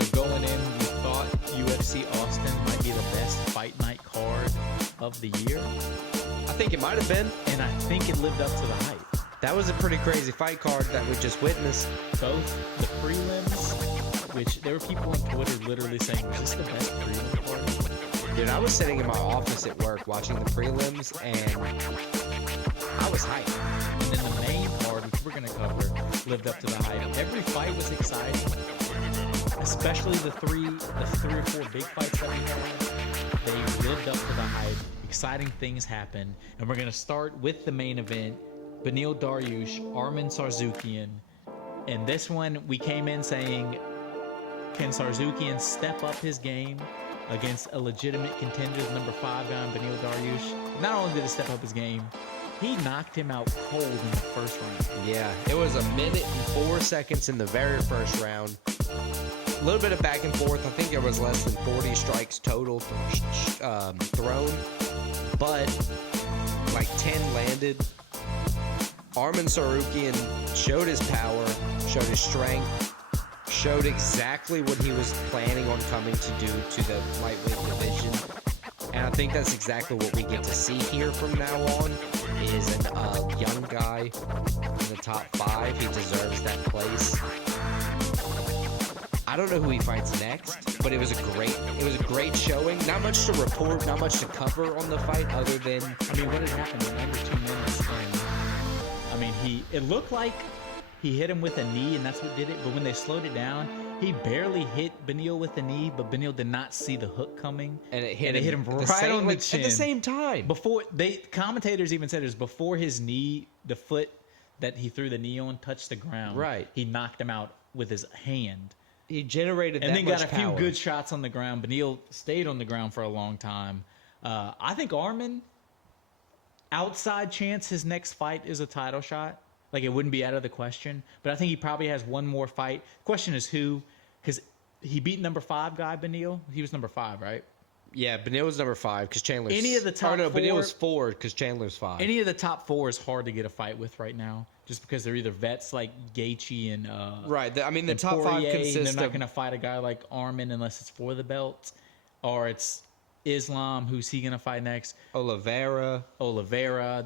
So going in, we thought UFC Austin might be the best fight night card of the year. I think it might have been. And I think it lived up to the hype. That was a pretty crazy fight card that we just witnessed. Both the prelims, which there were people on Twitter literally saying, was this the best prelim card? Dude, I was sitting in my office at work watching the prelims, and I was hyped. And then the main card, which we're going to cover, lived up to the hype. Every fight was exciting, especially the three or four big fights that we had. They lived up to the hype. Exciting things happened. And we're going to start with the main event. Beniel Dariush, Arman Tsarukyan. And this one, we came in saying, can Tsarukyan step up his game against a legitimate contender, number 5 guy, Beniel Dariush? Not only did he step up his game, he knocked him out cold in the first round. Yeah, it was 1 minute and 4 seconds in the very first round. A little bit of back and forth. I think there was less than 40 strikes total thrown, but like 10 landed. Arman Tsarukyan showed his power, showed his strength, showed exactly what he was planning on coming to do to the lightweight division. And I think that's exactly what we get to see here from now on, is a young guy in the top 5. He deserves that place. I don't know who he fights next, but it was a great showing. Not much to report, not much to cover on the fight other than, I mean, what had happened in under 2 minutes? And, I mean, it looked like he hit him with a knee, and that's what did it. But when they slowed it down, he barely hit Beniel with the knee, but Beniel did not see the hook coming, and it hit him right on the chin at the same time. Before commentators even said it was before his knee, the foot that he threw the knee on touched the ground. Right, he knocked him out with his hand. He generated and that then much got a power. few good shots on the ground. Beniel stayed on the ground for a long time. I think Arman, outside chance his next fight is a title shot. Like, it wouldn't be out of the question. But I think he probably has one more fight. Question is who? Because he beat number 5 guy, Beniel. He was number 5, right? Yeah, Beniel was number 5 because Chandler's... Any of the top 4... Beniel was 4 because Chandler's 5. Any of the top 4 is hard to get a fight with right now, just because they're either vets like Gaethje and... right. I mean, the top Poirier, 5 consist of... They're not going to fight a guy like Arman unless it's for the belt. Or it's Islam. Who's he going to fight next? Oliveira.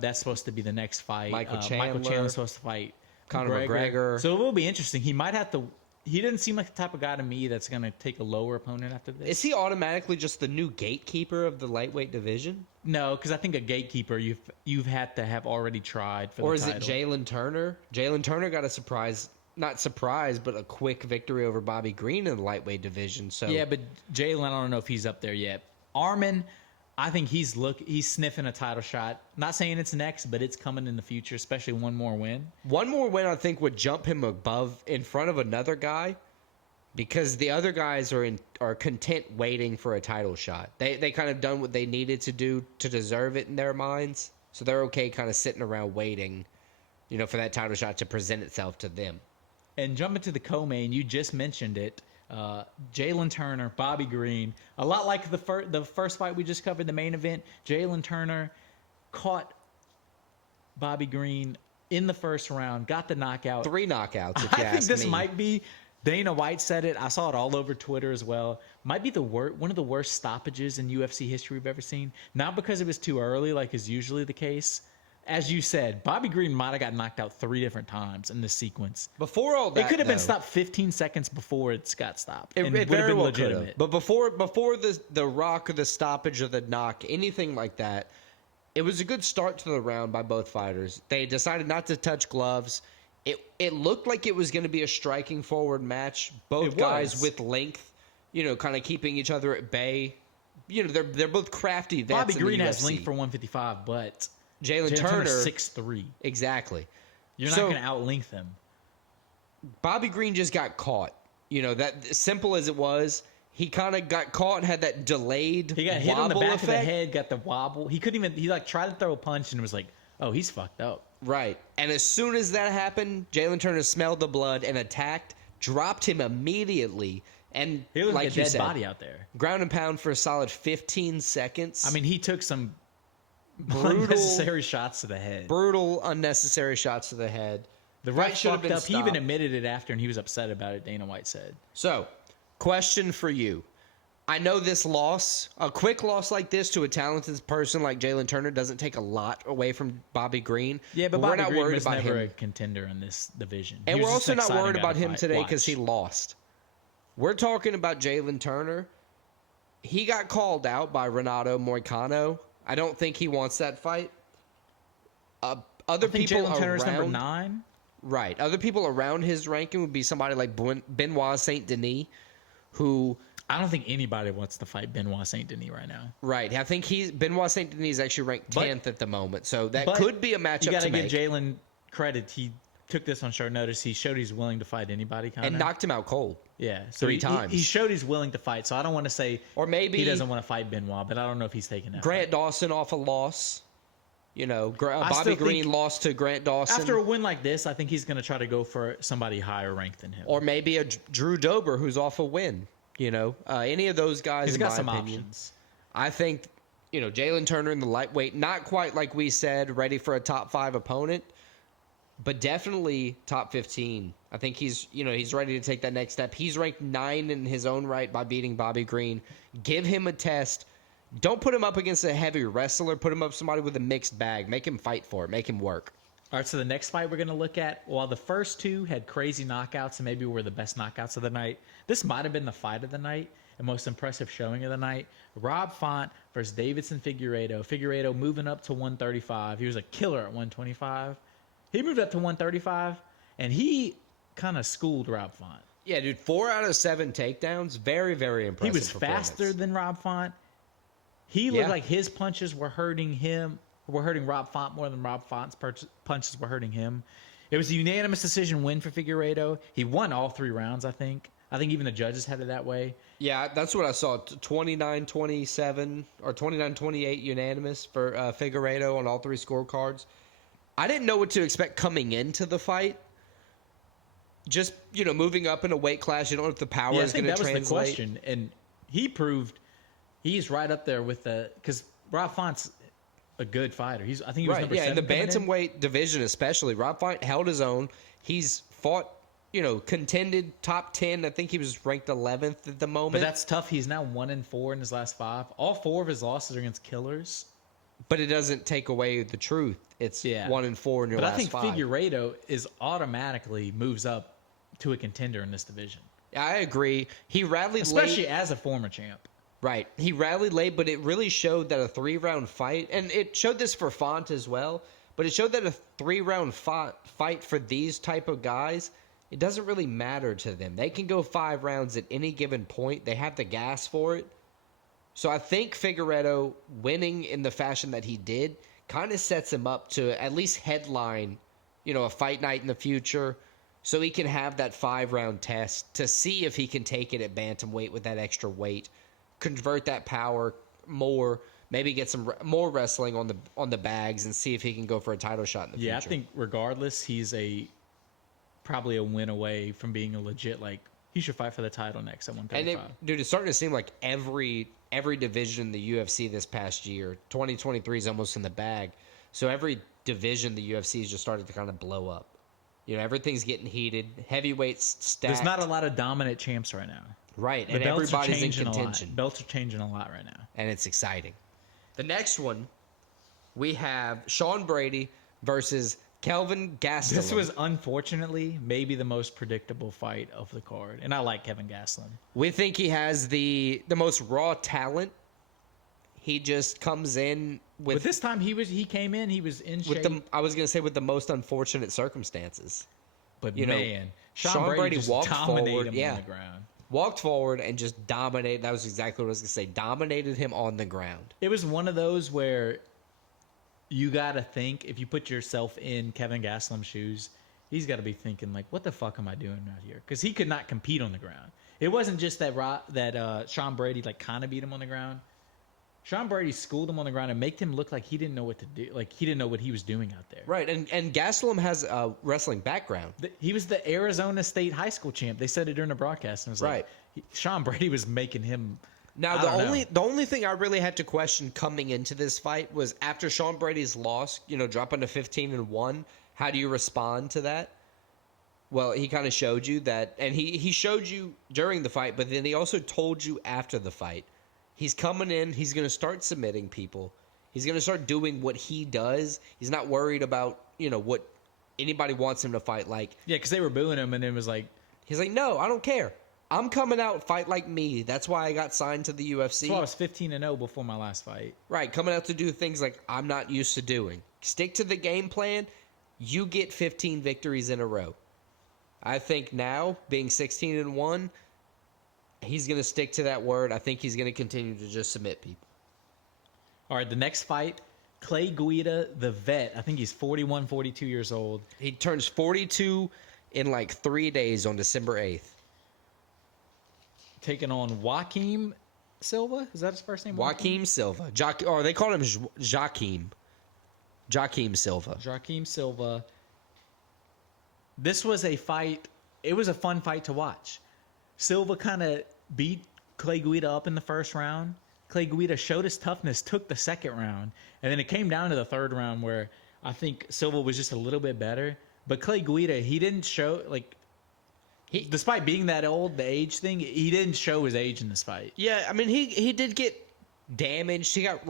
That's supposed to be the next fight. Michael Chandler's supposed to fight Conor McGregor. So it will be interesting. He might have to... He didn't seem like the type of guy to me that's going to take a lower opponent after this. Is he automatically just the new gatekeeper of the lightweight division? No, because I think a gatekeeper you've had to have already tried for or the title. Or is it Jalin Turner? Jalin Turner got not surprise, but a quick victory over Bobby Green in the lightweight division. So yeah, but Jalin, I don't know if he's up there yet. Arman, I think he's sniffing a title shot. Not saying it's next, but it's coming in the future, especially one more win. One more win, I think, would jump him in front of another guy, because the other guys are content waiting for a title shot. They kind of done what they needed to do to deserve it in their minds, so they're okay kind of sitting around waiting, for that title shot to present itself to them. And jumping to the co-main, you just mentioned it. Jalin Turner, Bobby Green, a lot like the first fight we just covered, the main event. Jalin Turner caught Bobby Green in the first round, got the knockout. 3 knockouts, if you I think this might be, Dana White said it, I saw it all over Twitter as well, might be one of the worst stoppages in UFC history we've ever seen. Not because it was too early, like is usually the case. As you said, Bobby Green might have got knocked out 3 different times in this sequence. Before all that, it could have been stopped 15 seconds before it got stopped. It would very have been well legitimate. But before the rock or the stoppage or the knock, anything like that, it was a good start to the round by both fighters. They decided not to touch gloves. It looked like it was going to be a striking forward match. Both guys with length, kind of keeping each other at bay. They're both crafty vets. Bobby Green has length for 155, but Jalin Turner 6'3". Exactly. You're not going to outlength him. Bobby Green just got caught. That simple as it was, he kind of got caught and had that delayed He got hit wobble on the back effect. of the head, got the wobble. He couldn't even, tried to throw a punch and was like, oh, he's fucked up. Right. And as soon as that happened, Jalin Turner smelled the blood and attacked, dropped him immediately. And he looked like a you dead said, body out there. Ground and pound for a solid 15 seconds. I mean, he took some unnecessary shots to the head. Brutal, unnecessary shots to the head. The right should have been stopped. He even admitted it after, and he was upset about it, Dana White said. So, Question for you. I know this loss, a quick loss like this to a talented person like Jalin Turner doesn't take a lot away from Bobby Green. Yeah, but we're Bobby not Green worried was about never him. a contender in this division. And He we're was just also an not exciting worried guy about to him fight. today because he Watch. lost. We're talking about Jalin Turner. He got called out by Renato Moicano. I don't think he wants that fight. Other I think people Jalin Turner's around, number 9. right? Other people around his ranking would be somebody like Benoit Saint Denis, who. I don't think anybody wants to fight Benoit Saint Denis right now. Right. I think Benoit Saint Denis is actually ranked 10th at the moment. So that could be a matchup you gotta to make. give Jalin credit. He took this on short notice. He showed he's willing to fight anybody kind and of. knocked him out cold. Yeah. So 3 times. He showed he's willing to fight. So I don't want to say or maybe he doesn't want to fight Benoit, but I don't know if he's taking that Grant fight. Dawson off a loss. You know, Bobby still Green think lost to Grant Dawson. After a win like this, I think he's going to try to go for somebody higher ranked than him. Or maybe a Drew Dober who's off a win. You know, any of those guys. He's in got my some opinion. options. I think, Jalin Turner in the lightweight, not quite like we said, ready for a top 5 opponent, but definitely top 15. I think he's ready to take that next step. He's ranked 9 in his own right by beating Bobby Green. Give him a test. Don't put him up against a heavy wrestler. Put him up somebody with a mixed bag. Make him fight for it. Make him work. All right, so the next fight we're going to look at, while the first 2 had crazy knockouts and maybe were the best knockouts of the night, this might have been the fight of the night, the most impressive showing of the night. Rob Font versus Deiveson Figueiredo. Figueiredo moving up to 135. He was a killer at 125. He moved up to 135, and he kind of schooled Rob Font. Yeah, dude, 4 out of 7 takedowns. Very, very impressive. He was faster than Rob Font. He looked like his punches were hurting him. Were hurting Rob Font more than Rob Font's punches were hurting him. It was a unanimous decision win for Figueiredo. He won all 3 rounds, I think. I think even the judges had it that way. Yeah, that's what I saw. 29-27 or 29-28 unanimous for Figueiredo on all 3 scorecards. I didn't know what to expect coming into the fight. Just, moving up in a weight class, you don't know if the power is going to translate. That was the question. And he proved he's right up there with because Rob Font's a good fighter. I think he was number 7 in the bantamweight division especially. Rob Font held his own. He's fought, contended top 10. I think he was ranked 11th at the moment. But that's tough. He's now 1-4 in his last 5. All 4 of his losses are against killers. But it doesn't take away the truth. It's 1-4 in your last 5. But I think Figueiredo is automatically moves up to a contender in this division. Yeah, I agree. He rallied especially late. As a former champ. Right. He rallied late, but it really showed that a 3-round fight, and it showed this for Font as well, but it showed that a 3-round fight for these type of guys, it doesn't really matter to them. They can go 5 rounds at any given point. They have the gas for it. So I think Figueiredo winning in the fashion that he did kind of sets him up to at least headline, a fight night in the future, so he can have that 5-round test to see if he can take it at bantamweight with that extra weight. Convert that power more, maybe get some more wrestling on the bags and see if he can go for a title shot in the future. Yeah, I think regardless, he's probably a win away from being a legit, he should fight for the title next at 135. And dude, it's starting to seem like every division in the UFC this past year, 2023 is almost in the bag. So every division the UFC has just started to kind of blow up. Everything's getting heated. Heavyweights stacked. There's not a lot of dominant champs right now. Right, and everybody's in contention. Belts are changing a lot right now. And it's exciting. The next one, we have Sean Brady versus Kelvin Gastelum. This was unfortunately maybe the most predictable fight of the card, and I like Kelvin Gastelum. We think he has the most raw talent. He just comes in with. But this time he came in. He was in shape. I was going to say with the most unfortunate circumstances. But Sean Brady just walked dominated forward. him on the ground. Walked forward and just dominated. That was exactly what I was going to say. Dominated him on the ground. It was one of those where you got to think, if you put yourself in Kelvin Gastelum's shoes, he's got to be thinking, what the fuck am I doing out here? Because he could not compete on the ground. It wasn't just that Sean Brady kind of beat him on the ground. Sean Brady schooled him on the ground and made him look like he didn't know what to do. He didn't know what he was doing out there. Right, and Gastelum has a wrestling background. He was the Arizona State high school champ. They said it during the broadcast. And it was Sean Brady was making him. Now, the only thing I really had to question coming into this fight was after Sean Brady's loss, dropping to 15-1, how do you respond to that? Well, he kind of showed you that, and he showed you during the fight, but then he also told you after the fight. He's coming in. He's going to start submitting people. He's going to start doing what he does. He's not worried about, what anybody wants him to fight like. Yeah, because they were booing him, and it was like... He's like, no, I don't care. I'm coming out, fight like me. That's why I got signed to the UFC. That's why I was 15-0 before my last fight. Right, coming out to do things like I'm not used to doing. Stick to the game plan. You get 15 victories in a row. I think now, being 16-1, he's going to stick to that word. I think he's going to continue to just submit people. All right, the next fight, Clay Guida, the vet. I think he's 41, 42 years old. He turns 42 in like 3 days on December 8th. Taking on Joaquim Silva. Is that his first name? Joaquim Silva. Or they call him Joaquim. Joaquim Silva. Joaquim Silva. This was a fight. It was a fun fight to watch. Silva kind of beat Clay Guida up in the first round. Clay Guida showed his toughness, took the second round, and then it came down to the third round where I think Silva was just a little bit better. But Clay Guida, he didn't show, despite being that old, the age thing, he didn't show his age in this fight. Yeah, I mean, he did get damaged. He got,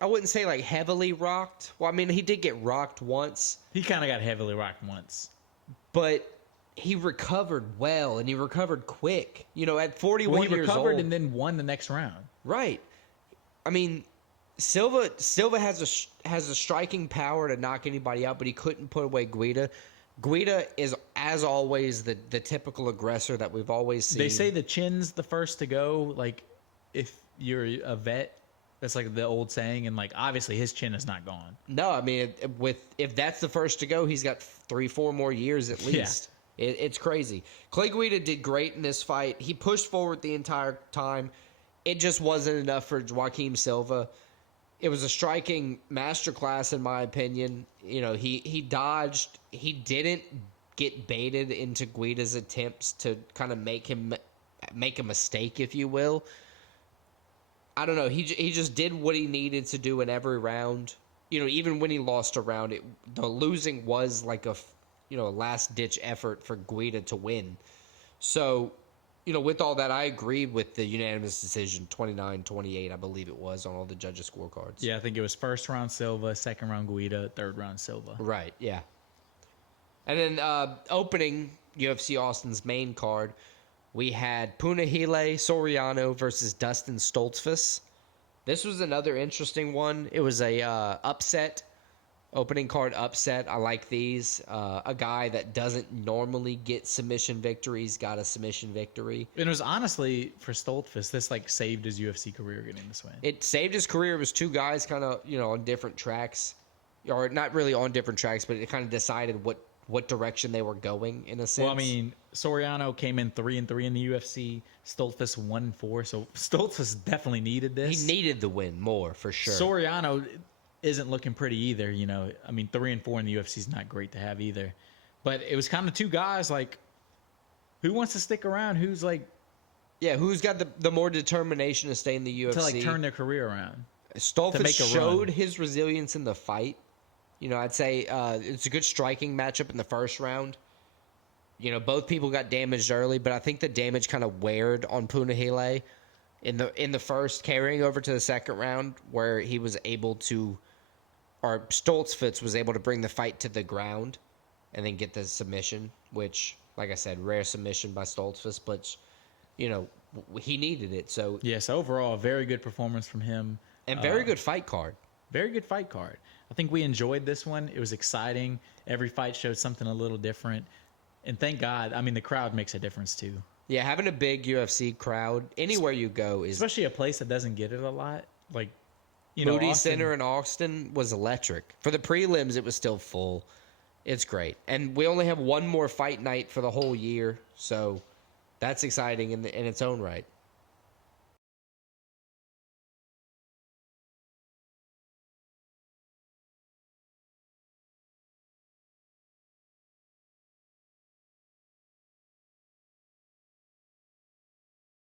I wouldn't say, heavily rocked. Well, I mean, he did get rocked once. He kind of got heavily rocked once. But he recovered well, and he recovered quick. At 41 years old. He recovered and then won the next round. Right. I mean, Silva has a striking power to knock anybody out, but he couldn't put away Guida. Guida is, as always, the typical aggressor that we've always seen. They say the chin's the first to go. If you're a vet, that's the old saying, and obviously his chin is not gone. No, I mean, if that's the first to go, he's got 3-4 more years at least. Yeah. It's crazy. Clay Guida did great in this fight. He pushed forward the entire time. It just wasn't enough for Joaquim Silva. It was a striking masterclass, in my opinion. He dodged. He didn't get baited into Guida's attempts to kind of make a mistake, if you will. I don't know. He just did what he needed to do in every round. Even when he lost a round, the losing was a last-ditch effort for Guida to win. So, with all that, I agree with the unanimous decision, 29-28, I believe it was, on all the judges' scorecards. Yeah, I think it was first round Silva, second round Guida, third round Silva. Right, yeah. And then opening UFC Austin's main card, we had Punahele Soriano versus Dustin Stoltzfus. This was another interesting one. It was a opening card upset. I like these. A guy that doesn't normally get submission victories got a submission victory. And it was honestly, for Stoltzfus, this saved his UFC career getting this win. It saved his career. It was two guys kind of, on different tracks. Or not really on different tracks, but it kind of decided what direction they were going, in a sense. Well, I mean, Soriano came in 3-3 in the UFC. Stoltzfus 1-4. So Stoltzfus definitely needed this. He needed the win more, for sure. Soriano isn't looking pretty either. I mean, 3-4 in the UFC is not great to have either. But it was kind of two guys, who wants to stick around? Who's who's got the more determination to stay in the UFC? To turn their career around. Stoltzfus showed his resilience in the fight. I'd say it's a good striking matchup in the first round. Both people got damaged early, but I think the damage kind of weared on Punahele in the first, carrying over to the second round, where he was able to, or Stoltzfus was able to bring the fight to the ground and then get the submission, which, like I said, rare submission by Stoltzfus, but, he needed it. So yes, overall, a very good performance from him. And very good fight card. Very good fight card. I think we enjoyed this one. It was exciting. Every fight showed something a little different. And thank God, I mean, the crowd makes a difference too. Yeah, having a big UFC crowd anywhere you go is... Especially a place that doesn't get it a lot. Moody Center in Austin was electric. For the prelims, it was still full. It's great. And we only have one more fight night for the whole year, so that's exciting in its own right.